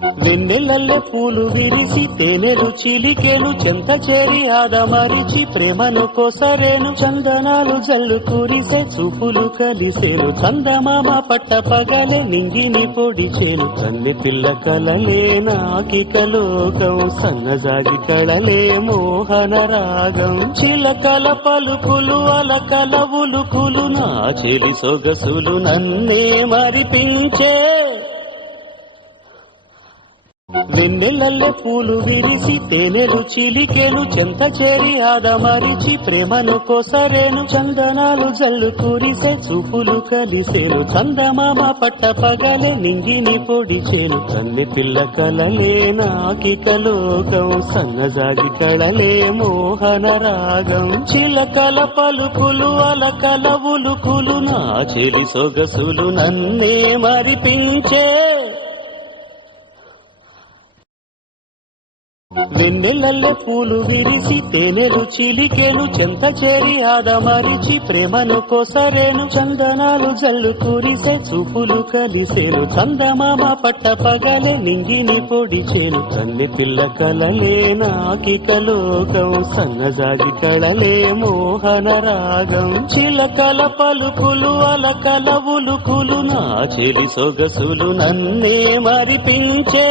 వెన్నెలల్లె పూలు విరిసి తేనెలు చిలికెను చెంత చేరి ఆదమరిచి ప్రేమను కోసరేను చందనాలు జల్లు కురిసే చూపులు కలిసేను చందమామ పట్ట పగలే నింగిని పొడిచేను తల్లి పిల్ల కలలే నాకిక లోకం సన్నజాగి కళలే మోహన రాగం చిలకల పలుకులు అలకల ఉలుకులు నా చెలి సొగసులు నన్నే మరిపించే వెన్నెలల్లె పూలు విరిసి తేనెలు చిలికెను చెంత చేరి ఆదమరిచి ప్రేమను కోసరేను చందనాలు జల్లు కురిసే చూపులు కలిసేను చందమామ పట్ట పగలే నింగిని పొడిచేను తల్లి పిల్ల కలలే నాకిక లోకం సన్నజాగి కళలే మోహన రాగం చిలకల పలుకులు అలకల ఉలుకులు నా చెలి సొగసులు నన్నే మరిపించే వెన్నెలల్లె పూలు విరిసి తేనెలు చిలికెను చెంత చేరి ఆదమరిచి ప్రేమను కోసరేను చందనాలు జల్లు కురిసే చూపులు కలిసేను చందమామ పట్ట పగలే నింగిని పొడిచేను తల్లి పిల్ల కలలే నాకిక లోకం సన్నజాగి కళలే మోహన రాగం చిలకల పలుకులు అలకల ఉలుకులు నా చెలి సొగసులు నన్నే మరిపించే